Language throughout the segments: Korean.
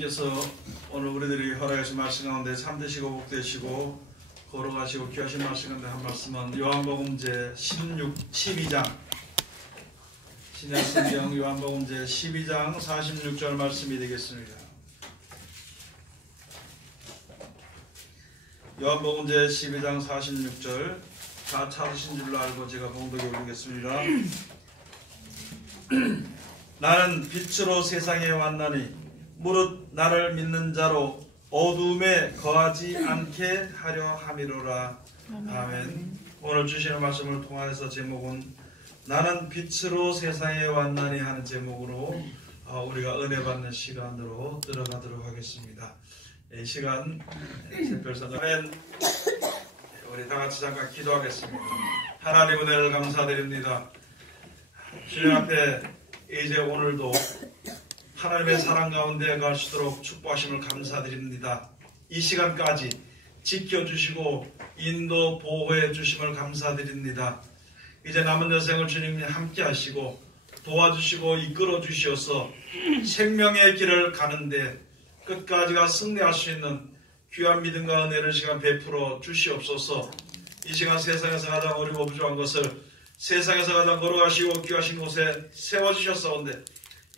하나님께서 오늘 우리들이 허락하신 말씀 가운데 참되시고 복되시고 걸어가시고 귀하신 말씀 가운데 한 말씀은 요한복음 제 12장 신약성경 요한복음 제 12장 46절 말씀이 되겠습니다. 요한복음 제 12장 46절 다 찾으신 줄로 알고 제가 봉독해 올리겠습니다. 나는 빛으로 세상에 왔나니 무릇 나를 믿는 자로 어두움에 거하지 않게 하려 함이로라. 아멘. 오늘 주시는 말씀을 통하여서 제목은 나는 빛으로 세상에 왔나니 하는 제목으로 우리가 은혜 받는 시간으로 들어가도록 하겠습니다. 이 시간 새별선 아멘. 우리 다 같이 잠깐 기도하겠습니다. 하나님 은혜를 감사드립니다. 주님 앞에 이제 오늘도 하나님의 사랑 가운데 갈 수 있도록 축복하심을 감사드립니다. 이 시간까지 지켜주시고 인도 보호해 주심을 감사드립니다. 이제 남은 여생을 주님이 함께 하시고 도와주시고 이끌어 주시어서 생명의 길을 가는데 끝까지가 승리할 수 있는 귀한 믿음과 은혜를 시간 베풀어 주시옵소서. 이 시간 세상에서 가장 어리고 부족한 것을 세상에서 가장 걸어가시고 귀하신 곳에 세워주셨사온데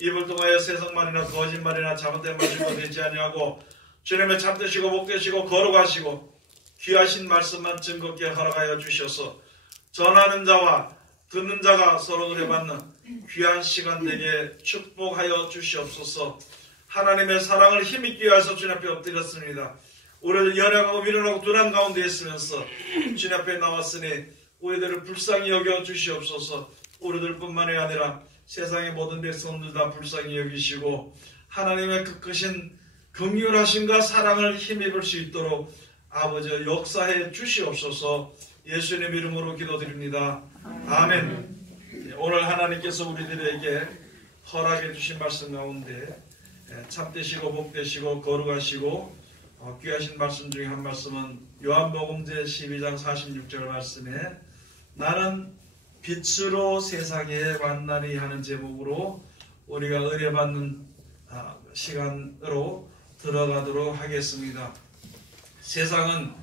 입을 통하여 세상말이나 거짓말이나 잘못된 말씀을 되지 아니하고 주님의 참되시고 복되시고 걸어가시고 귀하신 말씀만 즐겁게 허락하여 주셔서 전하는 자와 듣는 자가 서로 은혜받는 귀한 시간 되게 축복하여 주시옵소서. 하나님의 사랑을 힘있게 위하여서 주님 앞에 엎드렸습니다. 우리를 연약하고 미련하고 둔한 가운데 있으면서 주님 앞에 나왔으니 우리들을 불쌍히 여겨 주시옵소서. 우리들뿐만이 아니라 세상의 모든 백성들 다 불쌍히 여기시고 하나님의 그 크신 긍휼하심과 사랑을 힘입을 수 있도록 아버지 역사해 주시옵소서. 예수님 이름으로 기도드립니다. 아멘. 오늘 하나님께서 우리들에게 허락해 주신 말씀 가운데 참되시고 복되시고 거룩하시고 귀하신 말씀 중에 한 말씀은 요한복음 제 12장 46절 말씀에 나는 빛으로 세상에 왔나니 하는 제목으로 우리가 은혜받는 시간으로 들어가도록 하겠습니다. 세상은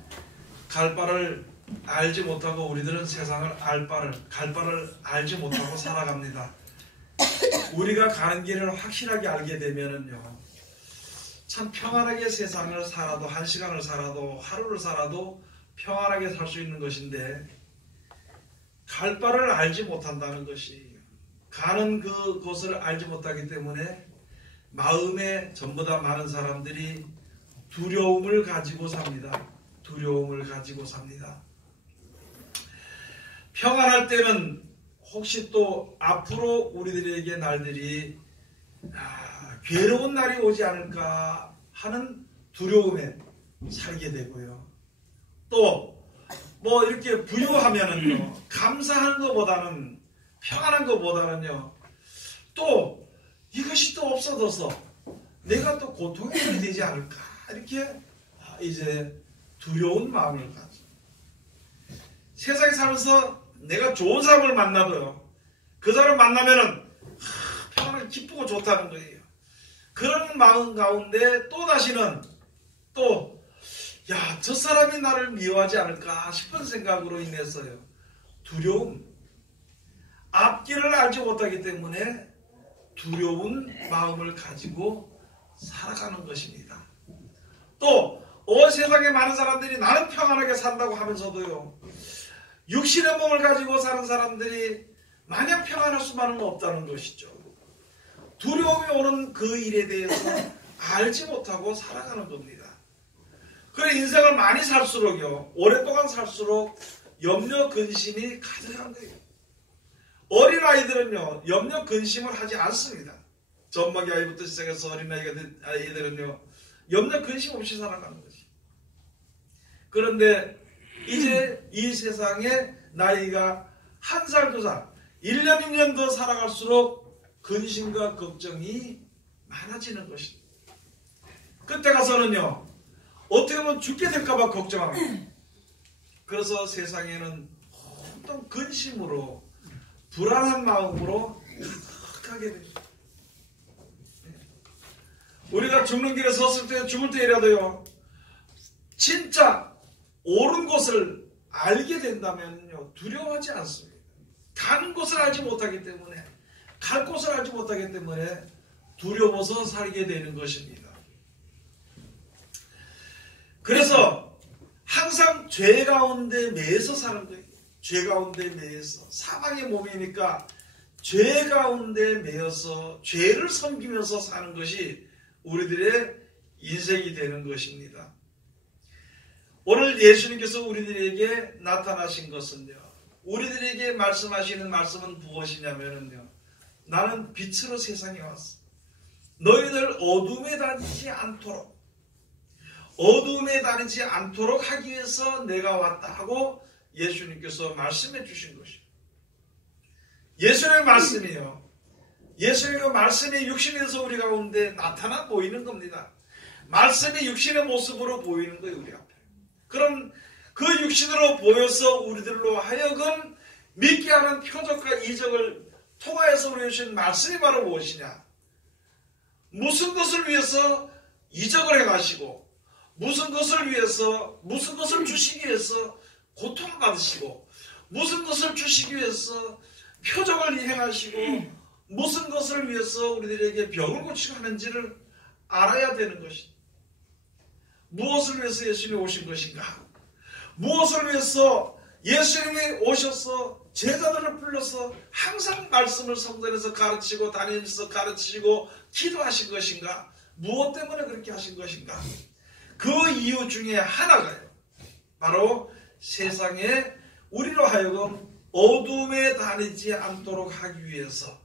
갈 바를 알지 못하고 우리들은 세상을 갈 바를 알지 못하고 살아갑니다. 우리가 가는 길을 확실하게 알게 되면은요, 참 평안하게 세상을 살아도 한 시간을 살아도 하루를 살아도 평안하게 살 수 있는 것인데 갈 바를 알지 못한다는 것이 가는 그곳을 알지 못하기 때문에 마음에 전부 다 많은 사람들이 두려움을 가지고 삽니다. 두려움을 가지고 삽니다. 평안할 때는 혹시 또 앞으로 우리들에게 날들이 괴로운 날이 오지 않을까 하는 두려움에 살게 되고요. 또 뭐 이렇게 부유하면은요, 감사하는 것보다는 평안한 것보다는요, 또 이것이 또 없어져서 내가 또 고통이 되지 않을까 이렇게 이제 두려운 마음을 가져. 세상에 살면서 내가 좋은 사람을 만나도요, 그 사람을 만나면은 평안하게 기쁘고 좋다는 거예요. 그런 마음 가운데 또 다시는 또 저 사람이 나를 미워하지 않을까 싶은 생각으로 인해서요, 두려움, 앞길을 알지 못하기 때문에 두려운 마음을 가지고 살아가는 것입니다. 또 세상에 많은 사람들이 나는 평안하게 산다고 하면서도요, 육신의 몸을 가지고 사는 사람들이 마냥 평안할 수만은 없다는 것이죠. 두려움이 오는 그 일에 대해서 알지 못하고 살아가는 겁니다. 그래 인생을 많이 살수록요, 오랫동안 살수록 염려 근심이 가득한 거예요. 어린아이들은요, 염려 근심을 하지 않습니다. 젖먹이 아이부터 시작해서 어린아이들은요, 염려 근심 없이 살아가는 거지. 그런데 이제 이 세상에 나이가 1살, 2살, 1년, 2년 더 살아갈수록 근심과 걱정이 많아지는 것입니다. 그때 가서는요, 어떻게 보면 죽게 될까봐 걱정합니다. 그래서 세상에는 어떤 근심으로 불안한 마음으로 가득하게 됩니다. 우리가 죽는 길에 섰을 때 죽을 때라도요 진짜 옳은 것을 알게 된다면요 두려워하지 않습니다. 가는 곳을 알지 못하기 때문에 갈 곳을 알지 못하기 때문에 두려워서 살게 되는 것입니다. 그래서 항상 죄 가운데 매여서 사는 거예요. 죄 가운데 매여서 사망의 몸이니까 죄 가운데 매여서 죄를 섬기면서 사는 것이 우리들의 인생이 되는 것입니다. 오늘 예수님께서 우리들에게 나타나신 것은요 우리들에게 말씀하시는 말씀은 무엇이냐면요 나는 빛으로 세상에 왔어. 너희들 어둠에 다니지 않도록 하기 위해서 내가 왔다 하고 예수님께서 말씀해 주신 것입니다. 예수님의 말씀이요 예수님의 말씀이 육신에서 우리 가운데 나타나 보이는 겁니다. 말씀이 육신의 모습으로 보이는 거예요 우리 앞에. 그럼 그 육신으로 보여서 우리들로 하여금 믿게 하는 표적과 이적을 통하여서 우리 주신 말씀이 바로 무엇이냐? 무슨 것을 위해서 이적을 해가시고 무슨 것을 위해서 무슨 것을 주시기 위해서 고통을 받으시고 무슨 것을 주시기 위해서 표적을 행하시고 무슨 것을 위해서 우리들에게 병을 고치고 하는지를 알아야 되는 것입니다. 무엇을 위해서 예수님이 오신 것인가? 무엇을 위해서 예수님이 오셔서 제자들을 불러서 항상 말씀을 성전에서 가르치고 다니면서 가르치시고 기도하신 것인가? 무엇 때문에 그렇게 하신 것인가? 그 이유 중에 하나가요. 바로 세상에 우리로 하여금 어둠에 다니지 않도록 하기 위해서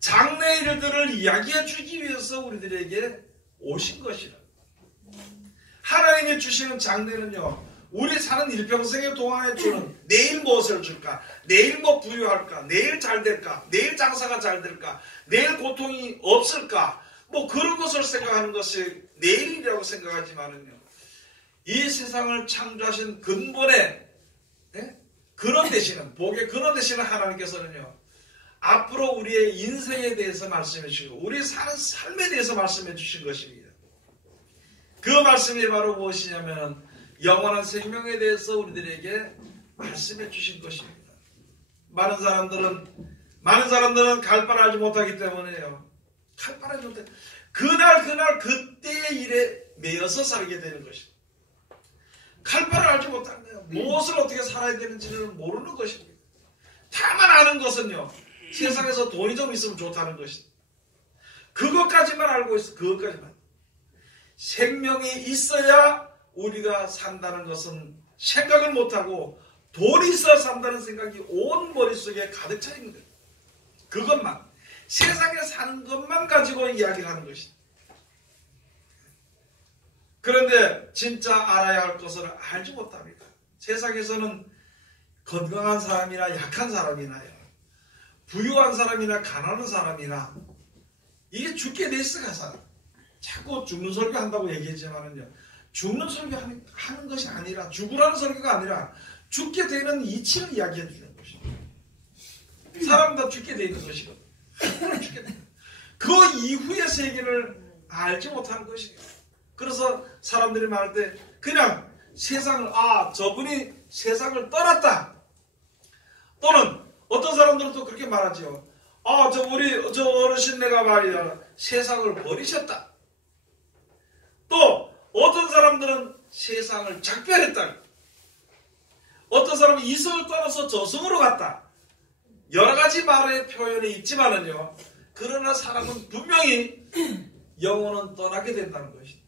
장래 일들을 이야기해 주기 위해서 우리들에게 오신 것이라. 하나님이 주시는 장래는요 우리 사는 일평생의 동안에 주는 내일 무엇을 줄까? 내일 뭐 부유할까? 내일 잘 될까? 내일 장사가 잘 될까? 내일 고통이 없을까? 뭐 그런 것을 생각하는 것이 내일이라고 생각하지만은요 이 세상을 창조하신 근본에 근원 되시는 복의 근원 되시는 하나님께서는요 앞으로 우리의 인생에 대해서 말씀해 주시고 우리 사는 삶에 대해서 말씀해 주신 것입니다. 그 말씀이 바로 무엇이냐면 영원한 생명에 대해서 우리들에게 말씀해 주신 것입니다. 많은 사람들은 갈 바를 알지 못하기 때문에요. 갈 바를 알지 못해. 그날 그때의 일에 매여서 살게 되는 것입니다. 갈 바를 알지 못하는 거예요. 무엇을 어떻게 살아야 되는지를 모르는 것입니다. 다만 아는 것은요. 세상에서 돈이 좀 있으면 좋다는 것입니다. 그것까지만 알고 있어. 그것까지만. 생명이 있어야 우리가 산다는 것은 생각을 못하고 돈이 있어야 산다는 생각이 온 머릿속에 가득 차 있는 거예요. 그것만. 세상에 사는 것만 가지고 이야기를 하는 것입니다. 그런데 진짜 알아야 할 것을 알지 못합니다. 세상에서는 건강한 사람이나 약한 사람이나요. 부유한 사람이나 가난한 사람이나 이게 죽게 돼 있어 가서 자꾸 죽는 설교한다고 얘기했지만은요. 죽는 설교하는 것이 아니라 죽으라는 설교가 아니라 죽게 되는 이치를 이야기해 주는 것입니다. 사람 다 죽게 돼 있는 것이거든요. 그 이후의 세계를 알지 못하는 것이에요. 그래서 사람들이 말할 때 그냥 세상을 저분이 세상을 떠났다. 또는 어떤 사람들은 또 그렇게 말하죠. 저 어르신네가 말이야 세상을 버리셨다. 또 어떤 사람들은 세상을 작별했다. 어떤 사람은 이성을 떠나서 저성으로 갔다. 여러 가지 말의 표현이 있지만은요. 그러나 사람은 분명히 영혼은 떠나게 된다는 것입니다.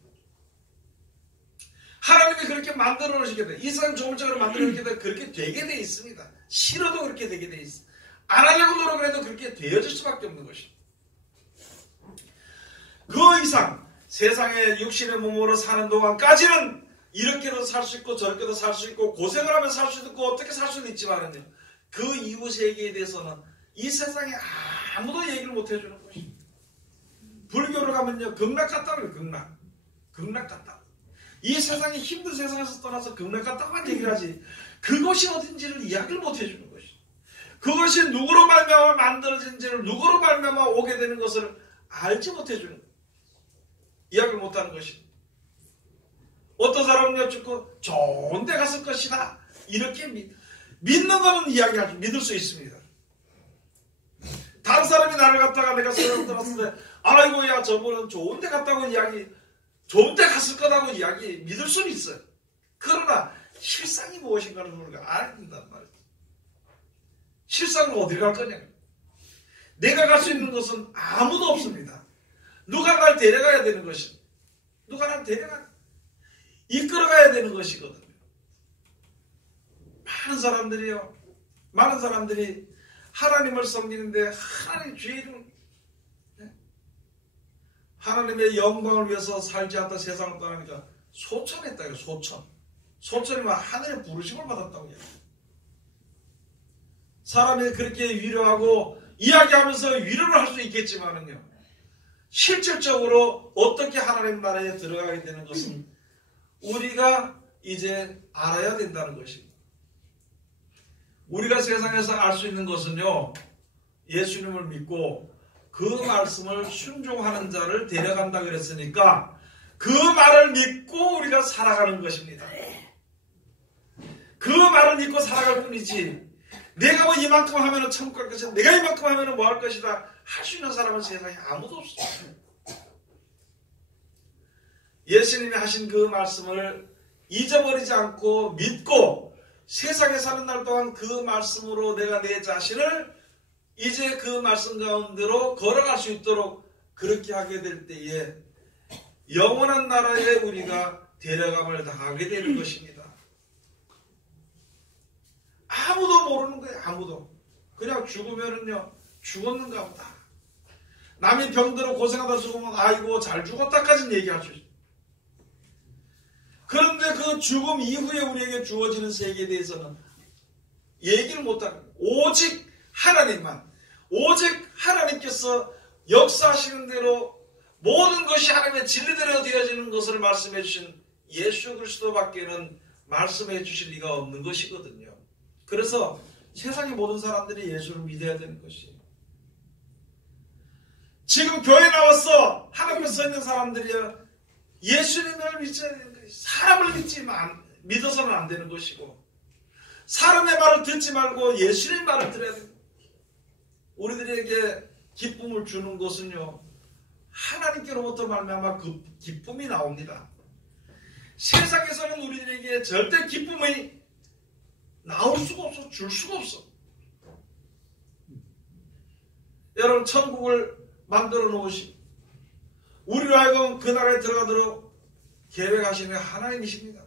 하나님이 그렇게 만들어 놓으시게 이 사람 조물적으로 만들어 놓게 돼 그렇게 되게 돼 있습니다. 싫어도 그렇게 되게 돼 있어. 안 하려고 노력을 해도 그렇게 되어질 수밖에 없는 것입니다. 그 이상 세상의 육신의 몸으로 사는 동안까지는 이렇게도 살 수 있고 저렇게도 살 수 있고 고생을 하면서 살 수도 있고 어떻게 살 수도 있지만은요. 그 이후 세계에 대해서는 이 세상에 아무도 얘기를 못 해주는 것입니다. 불교로 가면요. 극락 같다고요. 극락 같다. 이 세상이 힘든 세상에서 떠나서 극락 같다고만 얘기를 하지 그것이 어딘지를 이야기를 못 해주는 것입니다. 그것이 누구로 말미암아 만들어진지를 누구로 말미암아 오게 되는 것을 알지 못해주는 거예요. 이야기를 못하는 것입니다. 어떤 사람은 여쭙고 좋은 데 갔을 것이다. 이렇게 믿는 거는 이야기할 믿을 수 있습니다. 다른 사람이 나를 갖다가 내가 설명 들었을 때 아이고 야 저분은 좋은 데 갔다고 이야기 좋은 데 갔을 거라고 이야기 믿을 수는 있어요. 그러나 실상이 무엇인가를 우리가 알아야 된단 말이죠. 실상은 어디를 갈 거냐. 내가 갈 수 있는 것은 아무도 없습니다. 누가 날 데려가야 되는 것입니다. 누가 날 이끌어가야 되는 것이거든요. 많은 사람들이 하나님을 섬기는데 하나님의 죄를 하나님의 영광을 위해서 살지 않다 세상을 떠나니까 소천했다. 소천이면 하늘의 부르심을 받았다고 이야기해요. 사람이 그렇게 위로하고 이야기하면서 위로를 할 수 있겠지만은요, 실질적으로 어떻게 하나님 나라에 들어가게 되는 것은 우리가 이제 알아야 된다는 것입니다. 우리가 세상에서 알 수 있는 것은요, 예수님을 믿고 그 말씀을 순종하는 자를 데려간다 그랬으니까 그 말을 믿고 우리가 살아가는 것입니다. 그 말을 믿고 살아갈 뿐이지 내가 뭐 이만큼 하면 천국 갈 것이다, 내가 이만큼 하면 뭐 할 것이다 할 수 있는 사람은 세상에 아무도 없어요. 예수님이 하신 그 말씀을 잊어버리지 않고 믿고 세상에 사는 날 동안 그 말씀으로 내가 내 자신을 이제 그 말씀 가운데로 걸어갈 수 있도록 그렇게 하게 될 때에 영원한 나라에 우리가 데려감을 당하게 되는 것입니다. 아무도 모르는 거예요. 아무도. 그냥 죽으면은요, 죽었는가 보다. 남이 병들어 고생하다 죽으면 아이고 잘 죽었다까지는 얘기할 수 있어요. 그런데 그 죽음 이후에 우리에게 주어지는 세계에 대해서는 얘기를 못하는, 오직 하나님만, 오직 하나님께서 역사하시는 대로 모든 것이 하나님의 진리대로 되어지는 것을 말씀해 주신 예수 그리스도밖에는 말씀해 주실 리가 없는 것이거든요. 그래서 세상의 모든 사람들이 예수를 믿어야 되는 것이에요. 지금 교회 나와서 하나님을 서 있는 사람들이야 예수님을 믿어야 되는 것이에요. 사람을 믿어서는 안 되는 것이고, 사람의 말을 듣지 말고 예수님의 말을 들어야 됩니다. 우리들에게 기쁨을 주는 것은요, 하나님께로부터 말미암아 그 기쁨이 나옵니다. 세상에서는 우리들에게 절대 기쁨이 나올 수가 없어, 줄 수가 없어. 여러분, 천국을 만들어 놓으시고 우리로 하여금 그 나라에 들어가도록 계획하시는 하나님이십니다.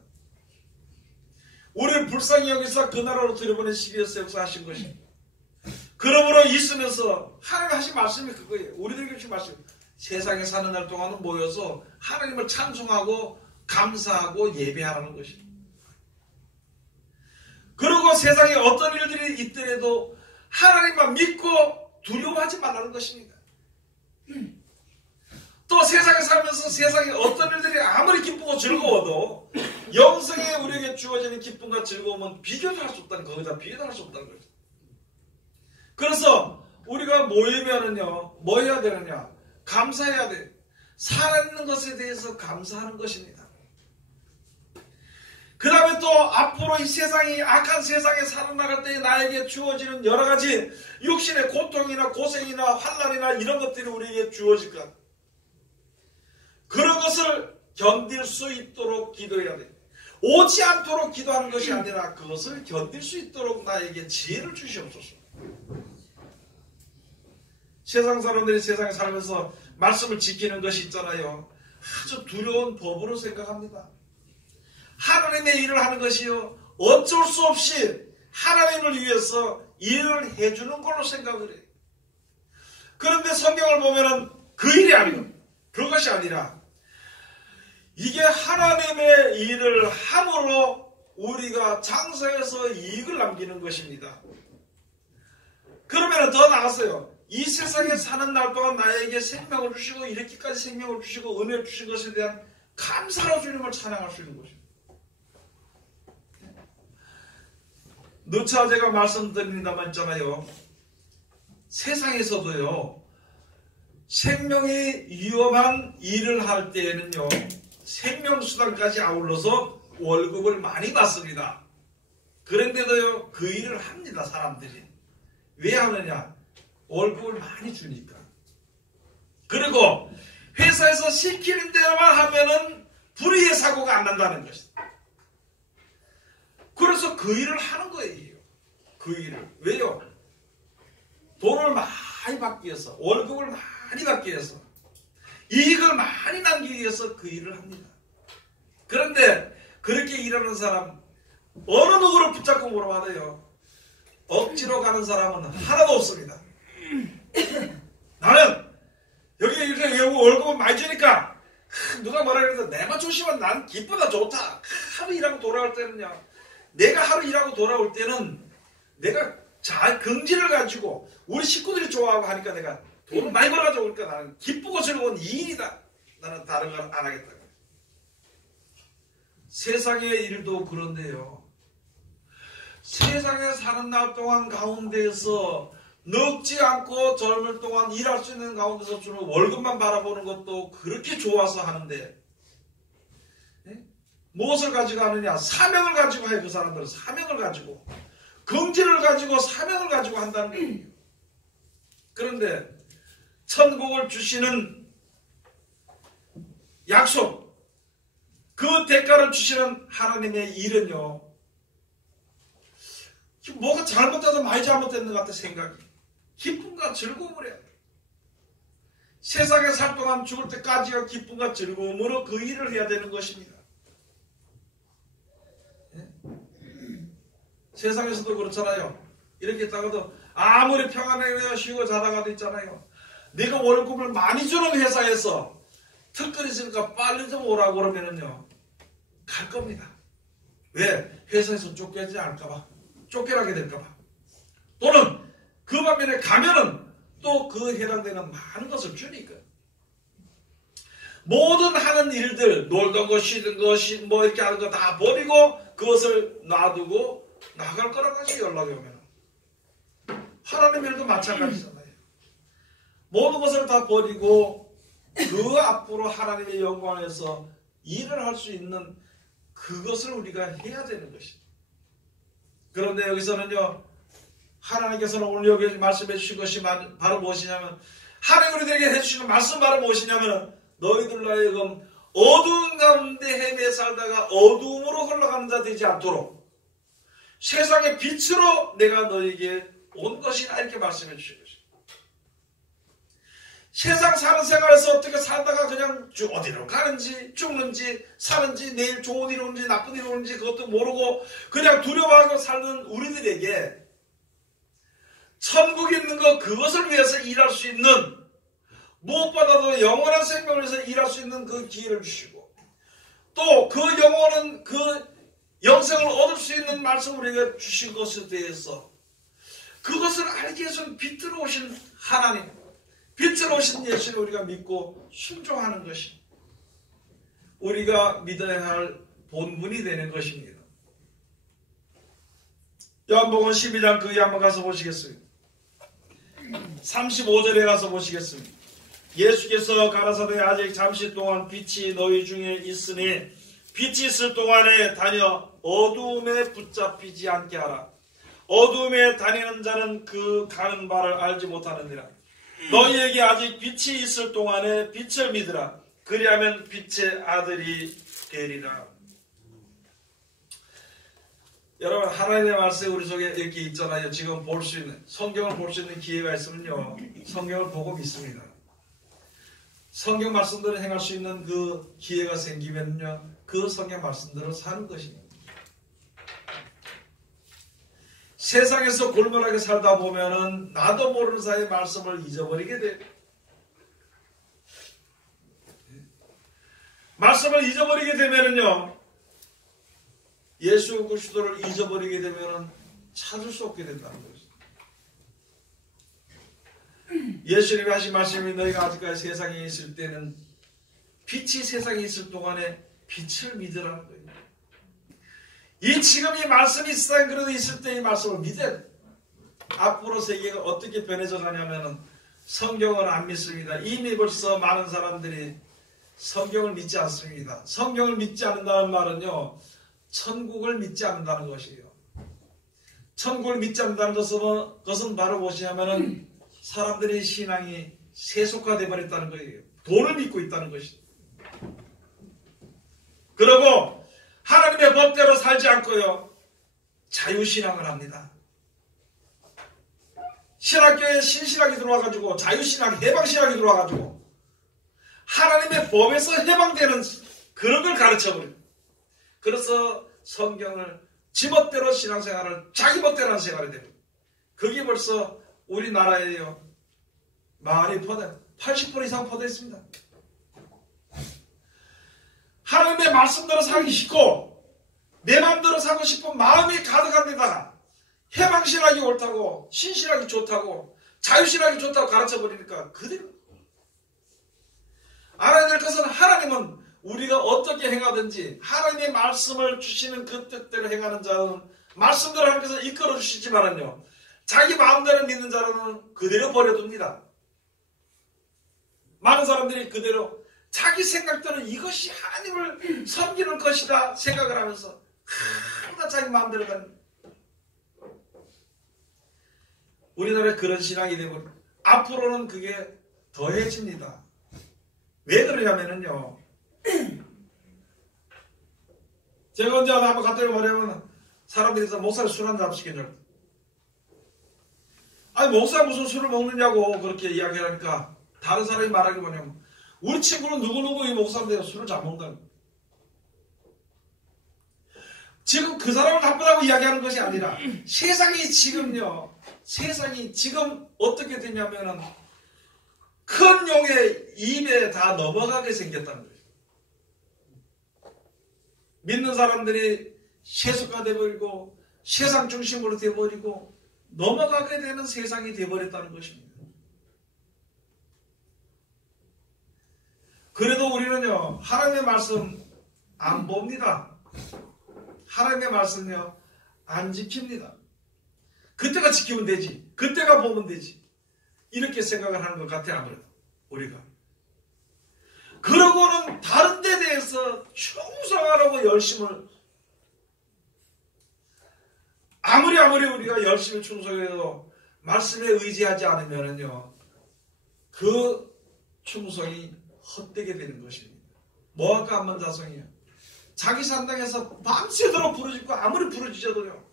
우리를 불쌍히 여기서 그 나라로 들여보내시기 위해서 역사하신 것입니다. 그러므로 있으면서 하나님 하신 말씀이 그거예요. 우리들에게 주신 말씀. 세상에 사는 날 동안은 모여서 하나님을 찬송하고 감사하고 예배하라는 것입니다. 그리고 세상에 어떤 일들이 있더라도 하나님만 믿고 두려워하지 말라는 것입니다. 또 세상에 살면서 세상에 어떤 일들이 아무리 기쁘고 즐거워도 영생에 우리에게 주어지는 기쁨과 즐거움은 비교도 할 수 없다는, 거기다 비교도 할 수 없다는 거죠. 그래서 우리가 모이면은요, 뭐 해야 되느냐? 감사해야 돼. 살아있는 것에 대해서 감사하는 것입니다. 그 다음에 또 앞으로 이 세상이, 악한 세상에 살아나갈 때 나에게 주어지는 여러 가지 육신의 고통이나 고생이나 환난이나 이런 것들이 우리에게 주어질 것. 그런 것을 견딜 수 있도록 기도해야 돼. 오지 않도록 기도하는 것이 아니라 그것을 견딜 수 있도록 나에게 지혜를 주시옵소서. 세상 사람들이 세상에 살면서 말씀을 지키는 것이 있잖아요. 아주 두려운 법으로 생각합니다. 하나님의 일을 하는 것이요, 어쩔 수 없이 하나님을 위해서 일을 해주는 걸로 생각을 해요. 그런데 성경을 보면은 그 일이 아니에요. 그것이 아니라 이게 하나님의 일을 함으로 우리가 장사해서 이익을 남기는 것입니다. 그러면 더 나갔어요. 이 세상에 사는 날 동안 나에게 생명을 주시고 이렇게까지 생명을 주시고 은혜를 주신 것에 대한 감사로 주님을 찬양할 수 있는 것입니다. 누차 제가 말씀드립니다만 있잖아요. 세상에서도요, 생명이 위험한 일을 할 때에는요, 생명수당까지 아울러서 월급을 많이 받습니다. 그런데도요, 그 일을 합니다, 사람들이. 왜 하느냐? 월급을 많이 주니까. 그리고 회사에서 시키는 대로만 하면은 불의의 사고가 안 난다는 것이다. 그래서 그 일을 하는 거예요. 그 일을. 왜요? 돈을 많이 받기 위해서, 월급을 많이 받기 위해서, 이익을 많이 남기기 위해서 그 일을 합니다. 그런데 그렇게 일하는 사람 어느 누구를 붙잡고 물어봐도요, 억지로 가는 사람은 하나도 없습니다. 나는 여기 이렇게 월급을 많이 주니까 누가 뭐라 그래도 내만 조심하면 난 기쁘다 좋다. 하루 일하고 돌아올 때는요, 내가 하루 일하고 돌아올 때는 내가 잘 긍지를 가지고 우리 식구들이 좋아하고 하니까 내가 돈을 많이 벌어가지고 그러니까 나는 기쁘고 즐거운 이인이다. 나는 다른 건 안 하겠다. 세상의 일도 그런데요, 세상에 사는 날 동안 가운데에서 늙지 않고 젊을 동안 일할 수 있는 가운데서 주는 월급만 바라보는 것도 그렇게 좋아서 하는데, 무엇을 가지고 하느냐? 사명을 가지고 해요. 그 사람들은 사명을 가지고, 긍지를 가지고 사명을 가지고 한다는 거예요. 그런데 천국을 주시는 약속, 그 대가를 주시는 하나님의 일은요, 뭐가 잘못돼서 많이 잘못됐는 것 같아 생각이. 기쁨과 즐거움을 해야 돼. 세상에 살 동안 죽을 때까지가 기쁨과 즐거움으로 그 일을 해야 되는 것입니다. 세상에서도 그렇잖아요. 이렇게 있다가도 아무리 평안하게 쉬고 자다가도 있잖아요. 내가 월급을 많이 주는 회사에서 특권이 있으니까 빨리 좀 오라고 그러면은요, 갈 겁니다. 왜? 회사에서 쫓겨나지 않을까봐, 쫓겨나게 될까봐. 또는 그 반면에 가면은 또 그 해당되는 많은 것을 주니까. 모든 하는 일들, 놀던 거, 쉬던 거, 뭐 이렇게 하는 거 다 버리고 그것을 놔두고 나갈 거라고 하지, 연락이 오면. 하나님의 일도 마찬가지잖아요. 모든 것을 다 버리고 그 앞으로 하나님의 영광에서 일을 할 수 있는 그것을 우리가 해야 되는 것입니다. 그런데 여기서는요, 하나님께서는 오늘 여기 말씀해 주신 것이 바로 무엇이냐면, 하나님 우리들에게 해주시는 말씀 바로 무엇이냐면, 너희들로 하여금 어두운 가운데 헤매 살다가 어두움으로 흘러가는 자 되지 않도록 세상의 빛으로 내가 너희에게 온 것이다, 이렇게 말씀해 주신 것입니다. 세상 사는 생활에서 어떻게 살다가 그냥 어디로 가는지 죽는지 사는지 내일 좋은 일 오는지 나쁜 일 오는지 그것도 모르고 그냥 두려워하고 사는 우리들에게 천국에 있는 것, 그것을 위해서 일할 수 있는, 무엇보다도 영원한 생명을 위해서 일할 수 있는 그 기회를 주시고, 또 그 영원한 그 영생을 얻을 수 있는 말씀을 우리에게 주신 것에 대해서 그것을 알기 위해서는 빛으로 오신 하나님, 빛으로 오신 예수를 우리가 믿고 순종하는 것이 우리가 믿어야 할 본분이 되는 것입니다. 요한복음 12장 거기 한번 가서 보시겠습니다. 35절에 가서 보시겠습니다. 예수께서 가라사대 아직 잠시 동안 빛이 너희 중에 있으니 빛이 있을 동안에 다녀 어두움에 붙잡히지 않게 하라. 어두움에 다니는 자는 그 가는 바를 알지 못하느니라. 너희에게 아직 빛이 있을 동안에 빛을 믿으라. 그리하면 빛의 아들이 되리라. 여러분, 하나님의 말씀이 우리 속에 이렇게 있잖아요. 지금 볼 수 있는, 성경을 볼 수 있는 기회가 있으면요, 성경을 보고 믿습니다. 성경 말씀대로 행할 수 있는 그 기회가 생기면요, 그 성경 말씀대로 사는 것입니다. 세상에서 골몰하게 살다 보면은 나도 모르는 사이에 말씀을 잊어버리게 돼요. 말씀을 잊어버리게 되면은요, 예수 그리스도를 잊어버리게 되면은 찾을 수 없게 된다는 것입니다. 예수님이 하신 말씀이 너희가 아직까지 세상에 있을 때는 빛이 세상에 있을 동안에 빛을 믿으라는 거예요. 지금 이 말씀이 세상에 그래도 있을 때 이 말씀을 믿어야 돼. 앞으로 세계가 어떻게 변해져 가냐면은 성경을 안 믿습니다. 이미 벌써 많은 사람들이 성경을 믿지 않습니다. 성경을 믿지 않는다는 말은요, 천국을 믿지 않는다는 것이에요. 천국을 믿지 않는다는 것은 바로 무엇이냐면은 사람들의 신앙이 세속화되어 버렸다는 거예요. 돈을 믿고 있다는 것이죠. 그리고 하나님의 법대로 살지 않고요, 자유신앙을 합니다. 신학교에 신신학이 들어와가지고 자유신학, 해방신학이 들어와가지고 하나님의 법에서 해방되는 그런 걸 가르쳐버려요. 그래서 성경을 지멋대로 신앙생활을 자기 멋대로 하는 생활이 됩니다. 그게 벌써 우리나라에요, 많이 80% 이상 퍼져 있습니다. 하나님의 말씀대로 살기 싫고 내 마음대로 살고 싶은 마음이 가득한 데다가 해방신학이 옳다고, 신신학이 좋다고, 자유신학이 좋다고 가르쳐버리니까 그대로. 알아야 될 것은 하나님은 우리가 어떻게 행하든지 하나님의 말씀을 주시는 그 뜻대로 행하는 자는 말씀대로 하나님께서 이끌어 주시지만은요, 자기 마음대로 믿는 자는 그대로 버려둡니다. 많은 사람들이 그대로 자기 생각대로 이것이 하나님을 섬기는 것이다 생각을 하면서 하나 자기 마음대로 가는, 우리나라에 그런 신앙이 되고 앞으로는 그게 더해집니다. 왜 그러냐면요, 제가 언제 한번 갔다 말하면 사람들이 목사를 술 한잔 시켜줄, 아니 목사 무슨 술을 먹느냐고 그렇게 이야기하니까 다른 사람이 말하기 뭐냐면, 우리 친구는 누구누구 이 목사인데 술을 잘 먹는다는 거예요. 지금 그 사람을 나쁘다고 이야기하는 것이 아니라 세상이 지금 어떻게 되냐면은 큰 용의 입에 다 넘어가게 생겼다는 거예요. 믿는 사람들이 세속화되어버리고 세상 중심으로 되어버리고 넘어가게 되는 세상이 되어버렸다는 것입니다. 그래도 우리는요, 하나님의 말씀 안 봅니다. 하나님의 말씀요, 안 지킵니다. 그때가 지키면 되지, 그때가 보면 되지, 이렇게 생각을 하는 것 같아요. 아무래도 우리가 그러고는 다른 데 대해서 충성하라고 열심을, 아무리 우리가 열심히 충성해도 말씀에 의지하지 않으면은요, 그 충성이 헛되게 되는 것입니다. 뭐할까 한번 자성이요, 자기 산당에서 밤새도록 부르짖고 아무리 부르짖어도요,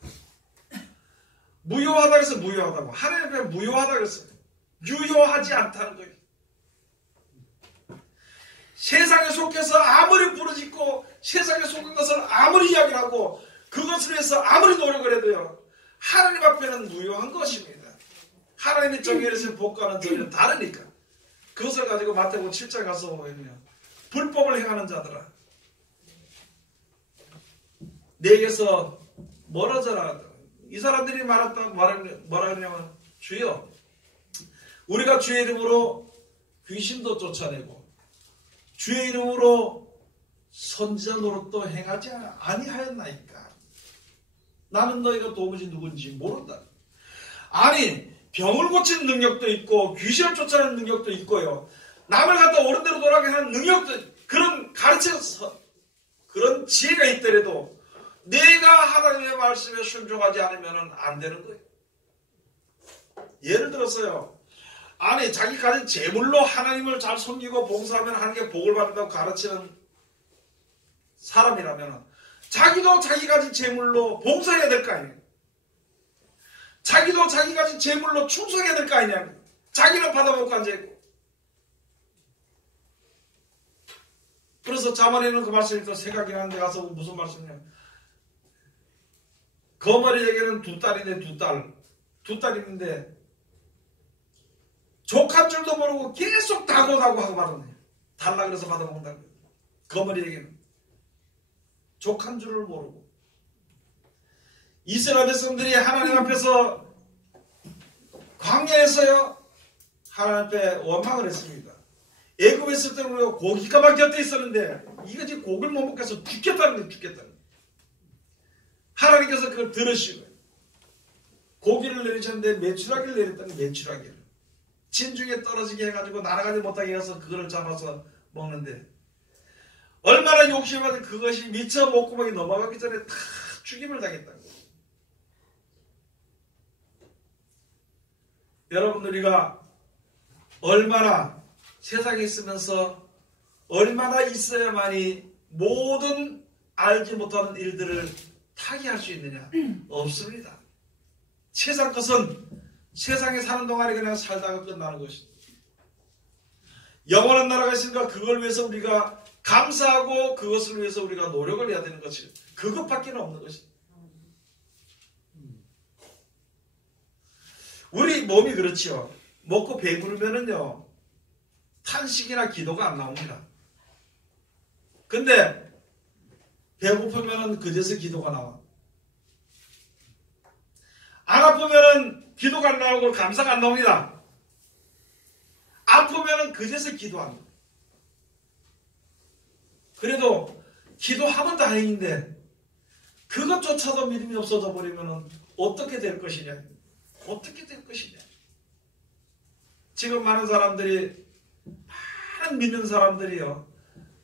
무효하다 해서 무효하다고, 하나님 앞에 무효하다 그랬어요. 유효하지 않다는 거예요. 세상에 속해서 아무리 부르짖고 세상에 속한 것을 아무리 이야기를 하고 그것을 위해서 아무리 노력을 해도요, 하나님 앞에는 무효한 것입니다. 하나님의 정의에서 복과는 전혀 다르니까. 그것을 가지고 마태복음 7장 가서 보면요, 불법을 행하는 자들아, 내게서 멀어져라. 이 사람들이 뭐라 그러냐면, 주여, 우리가 주의 이름으로 귀신도 쫓아내고 주의 이름으로 선지자 노릇도 행하지 아니하였나이까. 나는 너희가 도무지 누군지 모른다. 아니, 병을 고치는 능력도 있고 귀신을 쫓아내는 능력도 있고요, 남을 갖다 옳은 대로 돌아가게 하는 능력도, 그런 가르쳐서 그런 지혜가 있더라도 내가 하나님의 말씀에 순종하지 않으면 안 되는 거예요. 예를 들어서요, 아니 자기 가진 재물로 하나님을 잘 섬기고 봉사하면 하나님께 복을 받는다고 가르치는 사람이라면 자기도 자기 가진 재물로 봉사해야 될 거 아니에요. 자기도 자기 가진 재물로 충성해야 될 거 아니냐. 자기는 받아먹고 앉아있고. 그래서 자문에는 그 말씀이 또 생각이 나는데 가서 무슨 말씀이냐, 거머리에게는 두 딸인데 두 딸 있는데 족한 줄도 모르고 계속 다고 하고 받았네요. 달라 그래서 받아먹는다는 거예요. 거머리에게는 족한 줄을 모르고. 이스라엘 백성들이 하나님 앞에서 광야에서요, 하나님 앞에 원망을 했습니다. 애굽에 있을 때는 우리가 고기가만 곁에 있었는데 이거 지금 고기를 못 먹겠어 죽겠다는 거예요. 죽겠다는 거예요. 하나님께서 그걸 들으시고 고기를 내리셨는데 메추라기를 내렸다는 거예요. 메추라기를. 진중에 떨어지게 해가지고 날아가지 못하게 해서 그거를 잡아서 먹는데 얼마나 욕심하든 그것이 미처 목구멍이 넘어가기 전에 다 죽임을 당했다고. 여러분, 우리가 얼마나 세상에 있으면서 얼마나 있어야만이 모든 알지 못하는 일들을 타개할 수 있느냐? 없습니다. 세상 것은 세상에 사는 동안에 그냥 살다가 끝나는 것입니다. 영원한 나라가 있으니까 그걸 위해서 우리가 감사하고 그것을 위해서 우리가 노력을 해야 되는 것이 그것밖에 없는 것입니다. 우리 몸이 그렇지요. 먹고 배부르면은요 탄식이나 기도가 안 나옵니다. 근데 배고프면은 그제서 기도가 나와. 안 아프면은 기도가 안 나오고 감사가 안 나옵니다. 아프면은 그제서 기도합니다. 그래도 기도하면 다행인데 그것조차도 믿음이 없어져 버리면은 어떻게 될 것이냐? 어떻게 될 것이냐? 지금 많은 사람들이 많은 믿는 사람들이요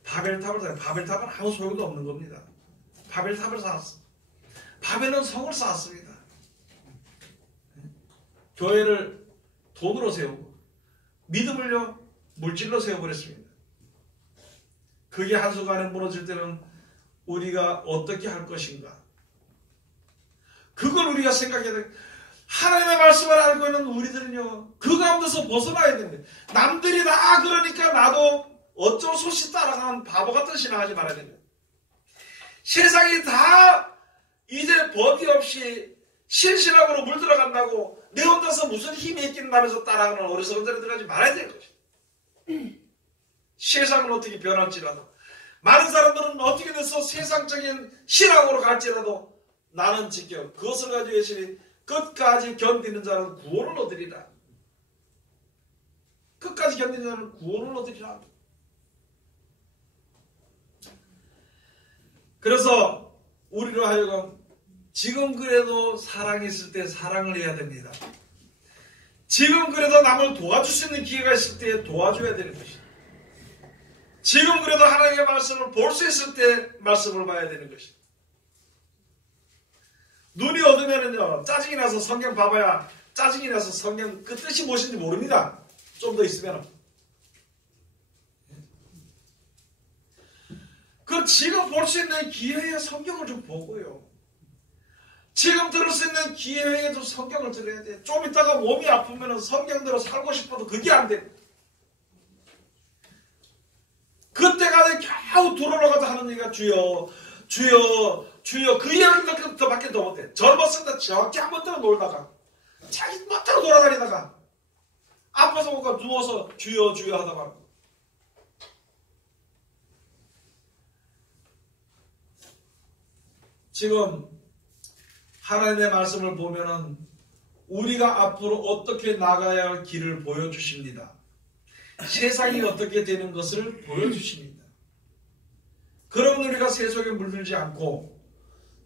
바벨탑을 쌓아요. 바벨탑은 아무 소용도 없는 겁니다. 바벨탑을 쌓았어. 바벨은 성을 쌓았습니다. 교회를 돈으로 세우고 믿음을요 물질로 세워버렸습니다. 그게 한순간에 무너질 때는 우리가 어떻게 할 것인가? 그걸 우리가 생각해야 돼. 하나님의 말씀을 알고 있는 우리들은요 그 가운데서 벗어나야 됩니다. 남들이 다 그러니까 나도 어쩔 수 없이 따라가는 바보 같은 신앙하지 말아야 됩니다. 세상이 다 이제 법이 없이 실신학으로 물들어간다고 내 혼자서 무슨 힘이 있긴 하면서 따라가는 어리석은 자리 들어가지 말아야 될 것입니다. 세상은 어떻게 변할지라도 많은 사람들은 어떻게 돼서 세상적인 신앙으로 갈지라도 나는 지켜 그것을 가지고 열심히 끝까지 견디는 자는 구원을 얻으리라. 끝까지 견디는 자는 구원을 얻으리라. 그래서 우리로 하여금 지금 그래도 사랑이 있을 때 사랑을 해야 됩니다. 지금 그래도 남을 도와줄 수 있는 기회가 있을 때 도와줘야 되는 것입니다. 지금 그래도 하나님의 말씀을 볼 수 있을 때 말씀을 봐야 되는 것입니다. 눈이 어두면은요 짜증이 나서 성경 봐봐야 짜증이 나서 성경 그 뜻이 무엇인지 모릅니다. 좀 더 있으면 그 지금 볼 수 있는 기회에 성경을 좀 보고요. 지금 들을 수 있는 기회에도 성경을 들어야 돼. 좀 있다가 몸이 아프면 성경대로 살고 싶어도 그게 안 돼. 그때가 겨우 들어오려고 하는 얘기가 주여 주여 주여 그 이야기도 밖에 더 못해. 젊었을 때 저렇게 한 번대로 놀다가 자기 멋대로 돌아다니다가 아파서 뭔가 누워서 주여 주여 하다가 지금 하나님의 말씀을 보면은 우리가 앞으로 어떻게 나가야 할 길을 보여주십니다. 세상이 어떻게 되는 것을 보여주십니다. 그러면 우리가 세속에 물들지 않고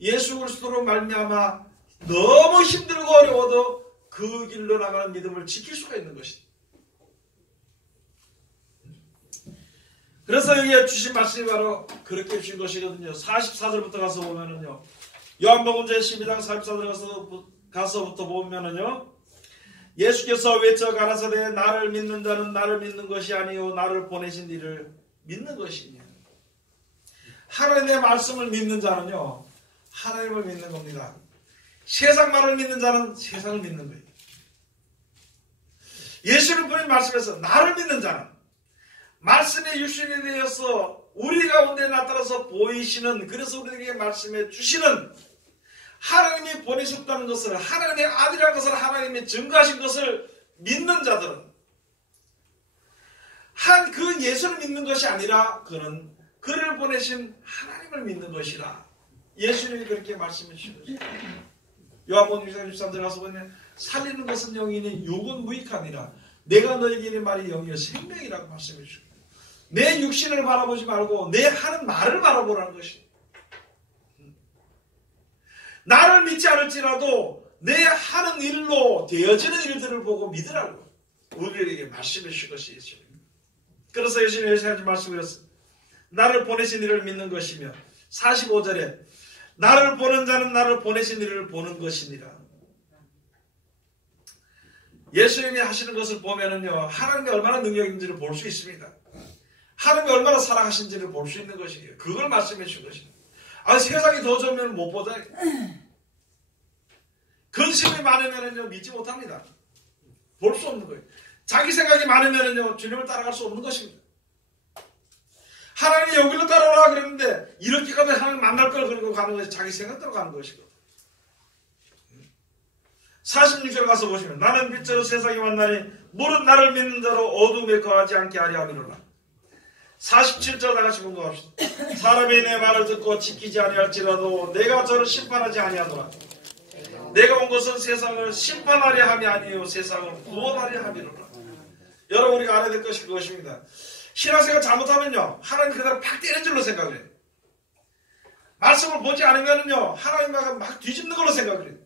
예수 그리스도로 말미암아 너무 힘들고 어려워도 그 길로 나가는 믿음을 지킬 수가 있는 것입니다. 그래서 여기에 주신 말씀이 바로 그렇게 주신 것이거든요. 44절부터 가서 보면은요. 요한복음 제12장 44절 가서부터 보면은요. 예수께서 외쳐 가라사대 나를 믿는 자는 나를 믿는 것이 아니요 나를 보내신 이를 믿는 것이냐. 하나님의 말씀을 믿는 자는요. 하나님을 믿는 겁니다. 세상 말을 믿는 자는 세상을 믿는 거예요. 예수를 보낸 말씀에서 나를 믿는 자는 말씀의 육신이 되어서 우리 가운데 나타나서 보이시는 그래서 우리에게 말씀해 주시는 하나님이 보내셨다는 것을 하나님의 아들이라는 것을 하나님이 증거하신 것을 믿는 자들은 그 예수를 믿는 것이 아니라 그는 그를 보내신 하나님을 믿는 것이라 예수님이 그렇게 말씀해 주신 것입니다. 요한복음 1장 13절 가서 보면 살리는 것은 영이니 육은 무익하니라 내가 너에게 이르는 말이 영이요 생명이라고 말씀해 주십니다. 내 육신을 바라보지 말고 내 하는 말을 바라보라는 것입니다. 나를 믿지 않을지라도 내 하는 일로 되어지는 일들을 보고 믿으라고. 우리에게 말씀해 주신 것이 예수님. 그래서 예수님이 예수님한테 말씀하셨습니다. 나를 보내신 이를 믿는 것이며 45절에 나를 보는 자는 나를 보내신 이를 보는 것이니라. 예수님이 하시는 것을 보면은요, 하나님이 얼마나 능력 있는지를 볼 수 있습니다. 하나님이 얼마나 사랑하신지를 볼 수 있는 것이에요. 그걸 말씀해 준 것입니다. 아, 세상이 더 좋으면 못 보다. 근심이 많으면은요, 믿지 못합니다. 볼 수 없는 거예요. 자기 생각이 많으면은요, 주님을 따라갈 수 없는 것입니다. 하나님이 여기로 따라오라 그랬는데 이렇게 가면 하나님 만날 걸 그러고 가는 것이 자기 생각대로 가는 것이고. 46절 가서 보시면 나는 빛으로 세상에 왔나니 무릇 나를 믿는 자로 어둠에 거하지 않게 하려 함이로라. 47절 다같이 공부합시다. 사람이 내 말을 듣고 지키지 아니할지라도 내가 저를 심판하지 아니하노라. 내가 온 것은 세상을 심판하려 함이 아니요 세상을 구원하려 함이로라. 여러분 우리가 알아야 될 것이 그것입니다. 신앙생활 잘못하면요 하나님 그대로 팍 때리는 줄로 생각을 해요. 말씀을 보지 않으면요 하나님과 막 뒤집는 걸로 생각을 해요.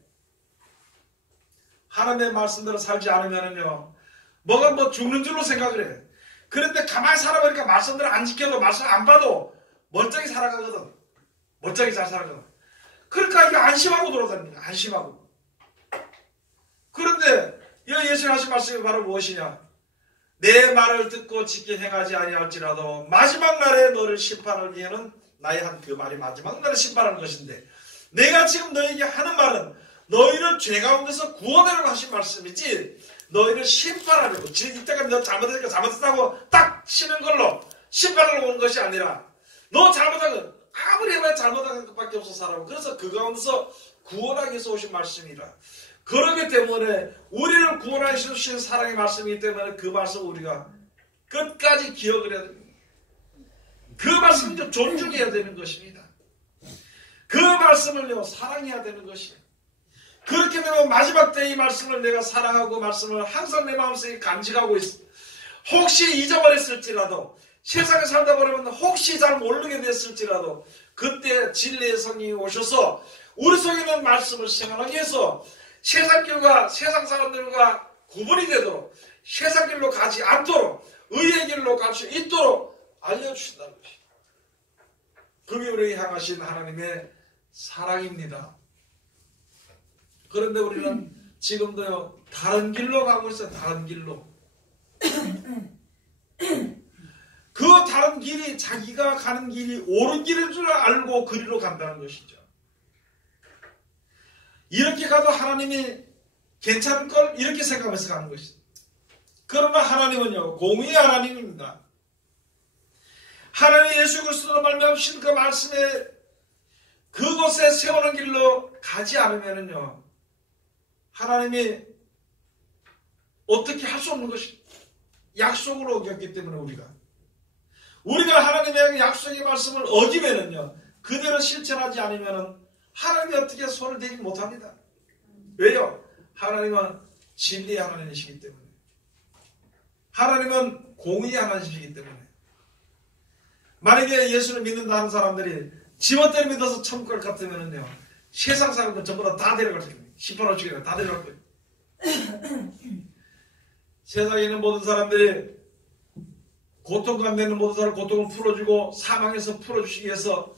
하나님의 말씀대로 살지 않으면요 뭐가 뭐 죽는 줄로 생각을 해요. 그런데 가만히 살아보니까 말씀대로 안 지켜도 말씀 안 봐도 멀쩡히 살아가거든. 멀쩡히 잘 살아가거든. 그러니까 이게 안심하고 돌아다닙니다. 안심하고. 그런데 예수님 하신 말씀이 바로 무엇이냐? 내 말을 듣고 지켜 행하지 아니할지라도 마지막 날에 너를 심판할 위해는 나의 한 그 말이 마지막 날에 심판하는 것인데 내가 지금 너에게 하는 말은 너희를 죄 가운데서 구원하려고 하신 말씀이지 너희를 심판하려고 이때까지 너 잘못했으니까 잘못했다고 딱 치는 걸로 심판하려고 온 것이 아니라 너 잘못한 건 아무리 해봐야 잘못한 것밖에 없어 살아고 그래서 그 가운데서 구원하기 위해서 오신 말씀이라. 그렇기 때문에 우리를 구원하여 주신 사랑의 말씀이기 때문에 그 말씀을 우리가 끝까지 기억을 해야 됩니다. 그 말씀을 존중해야 되는 것입니다. 그 말씀을요 사랑해야 되는 것이에요. 그렇게 되면 마지막 때 이 말씀을 내가 사랑하고 말씀을 항상 내 마음속에 간직하고 있어. 혹시 잊어버렸을지라도 세상에 살다 보면 혹시 잘 모르게 됐을지라도 그때 진리의 성령이 오셔서 우리 속에 있는 말씀을 생각하기 위해서 세상 길과 세상 사람들과 구분이 되도록 세상 길로 가지 않도록 의의 길로 갈 수 있도록 알려주신다는 것입니다. 그게 우리에게 향하신 하나님의 사랑입니다. 그런데 우리는 지금도요 다른 길로 가고 있어요. 다른 길로. 그 다른 길이 자기가 가는 길이 옳은 길인 줄 알고 그리로 간다는 것이죠. 이렇게 가도 하나님이 괜찮을 걸 이렇게 생각하면서 가는 것이죠. 그러나 하나님은요 공의의 하나님입니다. 하나님이 예수 그리스도로 말미암으신 그 말씀에 그곳에 세우는 길로 가지 않으면요 하나님이 어떻게 할 수 없는 것이 약속을 어겼기 때문에 우리가 하나님의 약속의 말씀을 어기면은요 그대로 실천하지 않으면은 하나님이 어떻게 손을 대지 못합니다. 왜요? 하나님은 진리의 하나님이시기 때문에 하나님은 공의의 하나님이시기 때문에 만약에 예수를 믿는다 하는 사람들이 지멋대로 믿어서 천국 갈 것 같으면은요 세상 사람들 전부 다 데려갈 거예요. 심판을 주기로 다 데려갈 거예요. 세상에 있는 모든 사람들이 고통감 되는 모든 사람 고통을 풀어주고 사망에서 풀어주시기 위해서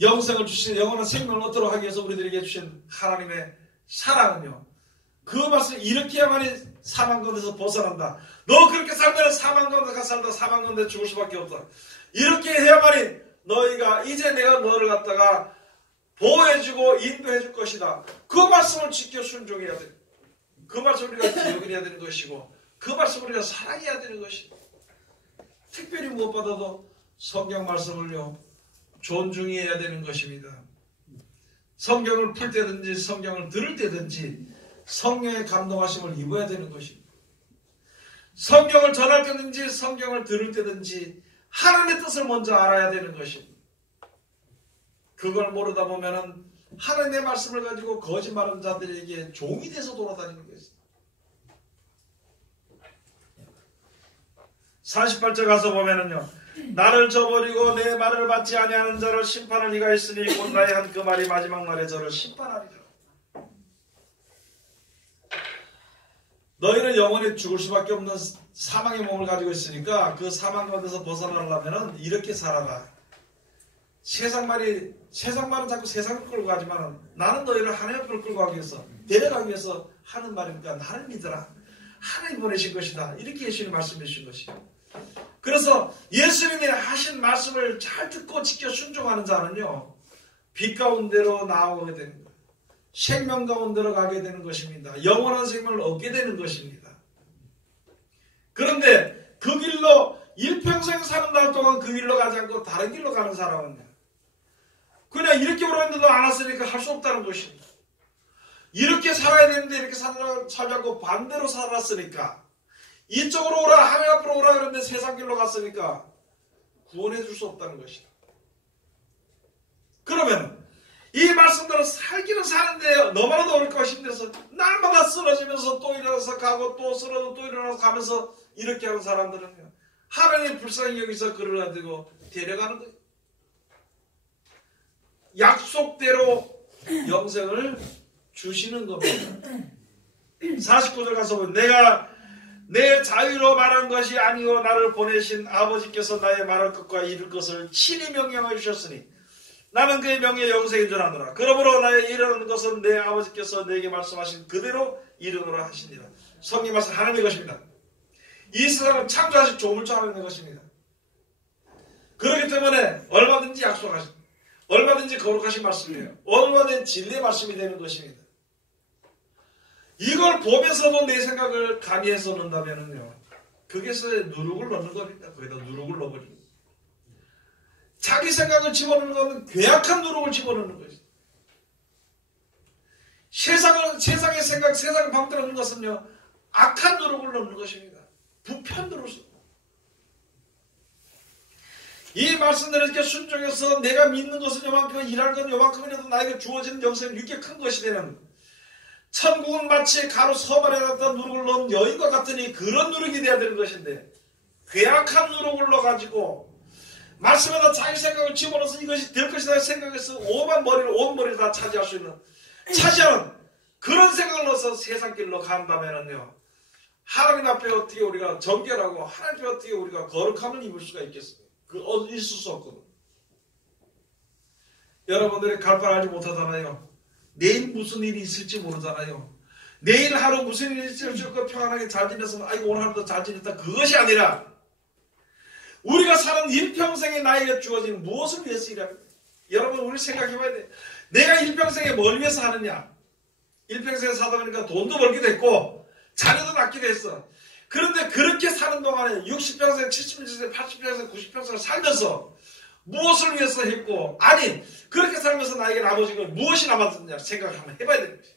영생을 주신 영원한 생명을 얻도록 하기 위해서 우리들에게 주신 하나님의 사랑은요 그 말씀 이렇게 해야만이 사망 가운데서 벗어난다. 너 그렇게 살면 사망 가운데 가서 살다 사망 가운데 죽을 수밖에 없다. 이렇게 해야만이 너희가 이제 내가 너를 갖다가 보호해주고 인도해줄 것이다. 그 말씀을 지켜 순종해야 돼. 그 말씀을 우리가 기억을 해야 되는 것이고 그 말씀을 우리가 사랑해야 되는 것이고 특별히 무엇보다도 성경 말씀을요 존중해야 되는 것입니다. 성경을 풀 때든지 성경을 들을 때든지 성령의 감동하심을 입어야 되는 것입니다. 성경을 전할 때든지 성경을 들을 때든지 하나님의 뜻을 먼저 알아야 되는 것입니다. 그걸 모르다 보면은 하나님의 말씀을 가지고 거짓말하는 자들에게 종이 돼서 돌아다니는 것입니다. 48절 가서 보면은요 나를 저버리고 내 말을 받지 아니하는 자를 심판할 리가 있으니 곧 나의 한 그 말이 마지막 날에 저를 심판하리라. 너희는 영원히 죽을 수밖에 없는 사망의 몸을 가지고 있으니까 그 사망 가운데서 벗어나려면 이렇게 살아라. 세상 말은 자꾸 세상을 끌고 가지만 나는 너희를 하나님 앞으로 끌고 가기 위해서 데려가기 위해서 하는 말이니까 나를 믿어라. 하나님 보내신 것이다. 이렇게 예수님이 말씀해 주신 것이에요. 그래서 예수님이 하신 말씀을 잘 듣고 지켜 순종하는 자는요, 빛 가운데로 나오게 되는 거예요. 생명 가운데로 가게 되는 것입니다. 영원한 생명을 얻게 되는 것입니다. 그런데 그 길로 일평생 사는 날 동안 그 길로 가지 않고 다른 길로 가는 사람은요, 그냥 이렇게 오라는데도 안 왔으니까 할 수 없다는 것입니다. 이렇게 살아야 되는데 이렇게 살지 않고 반대로 살았으니까, 이쪽으로 오라, 하나님 앞으로 오라 그러는데 세상 길로 갔으니까 구원해 줄 수 없다는 것이다. 그러면 이 말씀대로 살기는 사는데 너무나도 어렵고 힘들어서 날마다 쓰러지면서 또 일어나서 가고 또 쓰러져 또 일어나서 가면서 이렇게 하는 사람들은요, 하나님 불쌍히 여기서 그를 가지고 데려가는 거예요. 약속대로 영생을 주시는 겁니다. 49절 가서 보면 내가 내 자유로 말한 것이 아니요 나를 보내신 아버지께서 나의 말할 것과 이룰 것을 친히 명령해 주셨으니 나는 그의 명예에 영생인 줄 아노라. 그러므로 나의 이르는 것은 내 아버지께서 내게 말씀하신 그대로 이르노라 하시니라. 성경 말씀 하나님의 것입니다. 이 세상을 창조하신 조물주 하나님의 것입니다. 그렇기 때문에 얼마든지 약속하신, 얼마든지 거룩하신 말씀이에요. 얼마든지 진리의 말씀이 되는 것입니다. 이걸 보면서도 내 생각을 가미해서 넣는다면요, 거기서 누룩을 넣는 겁니다. 거기다 누룩을 넣어버립니다. 자기 생각을 집어넣는 것은 괴악한 누룩을 집어넣는 것이죠. 세상의 생각, 세상의 방대로 넣는 것은요, 악한 누룩을 넣는 것입니다. 부편 누룩을. 이 말씀대로 이렇게 순종해서 내가 믿는 것은 요만큼, 일할 건 요만큼이라도 나에게 주어지는 영생은 이렇게 큰 것이 되는, 천국은 마치 가로 서반에 갖다 누룩을 넣은 여인과 같으니 그런 누룩이 돼야 되는 것인데, 괴악한 누룩을 넣어가지고 말씀에다 자기 생각을 집어넣어서 이것이 될 것이다 생각해서 온 머리를 다 차지할 수 있는, 차지하는 그런 생각을 넣어서 세상 길로 간다면요, 하나님 앞에 어떻게 우리가 정결하고 하나님 앞에 어떻게 우리가 거룩함을 입을 수가 있겠습니까? 있을 수 없거든. 여러분들이 갈바를 알지 못하잖아요. 내일 무슨 일이 있을지 모르잖아요. 내일 하루 무슨 일이 있을지 모르고 평안하게 잘 지냈으면 아이고 오늘 하루도 잘 지냈다, 그것이 아니라 우리가 사는 일평생에 나에게 주어진 무엇을 위해서 일합니까? 여러분, 우리 생각해봐야 돼. 내가 일평생에 뭘 위해서 하느냐? 일평생에 사다 보니까 돈도 벌기도 했고 자녀도 낳기도 했어. 그런데 그렇게 사는 동안에 60평생, 70평생, 80평생, 90평생을 살면서 무엇을 위해서 했고, 아니 그렇게 살면서 나에게 남아진 건 무엇이 남았느냐 생각을 한번 해봐야 되는 거지.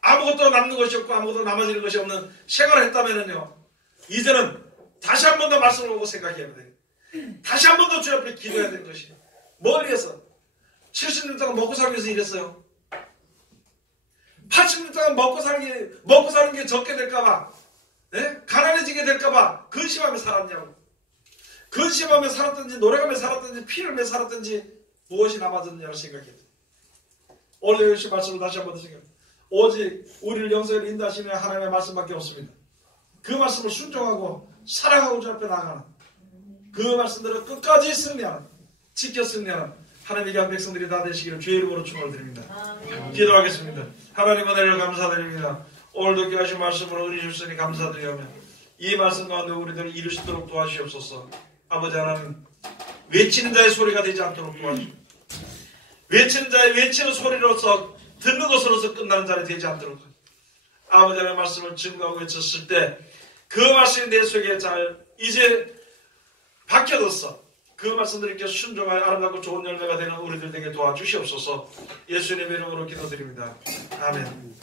아무것도 남는 것이 없고 아무것도 남아지는 것이 없는 생활을 했다면요, 이제는 다시 한 번 더 말씀을 보고 생각해야 돼. 다시 한 번 더 주 앞에 기도해야 되는 것이, 뭘 위해서? 70년 동안 먹고 살기 위해서 일했어요. 80년 동안 먹고 사는 게 적게 될까봐, 네? 가난해지게 될까봐 근심하며 살았냐고. 근심하며 살았든지 노래가며 살았든지 피를 흘며 살았든지 무엇이 남았느냐고 생각해야 돼. 오늘 여기 말씀을 다시 한 번 더 생각해. 오직 우리를 영생을 인도하시는 하나님의 말씀밖에 없습니다. 그 말씀을 순종하고 사랑하고 주 앞에 나아가는, 그 말씀대로 끝까지 승리하는, 지켜 승리하는 하나님의 귀한 백성들이 다 되시기를 주의 이름으로 축원을 드립니다. 기도하겠습니다. 하나님 은혜를 감사드립니다. 오늘도 귀하신 말씀으로 은혜 주시니 감사드리며 이 말씀 가운데 우리들을 이룰 수 있도록 도와주시옵소서. 아버지 하나님, 외치는 자의 소리가 되지 않도록 도와주시옵소서. 외치는 자의 외치는 소리로서, 듣는 것으로서 끝나는 자리 되지 않도록, 아버지 하나님의 말씀을 증거하고 외쳤을 때 그 말씀이 내 속에 잘 이제 박혀졌어. 그 말씀들을 이렇게 순종하여 아름답고 좋은 열매가 되는 우리들 되게 도와주시옵소서. 예수님의 이름으로 기도드립니다. 아멘.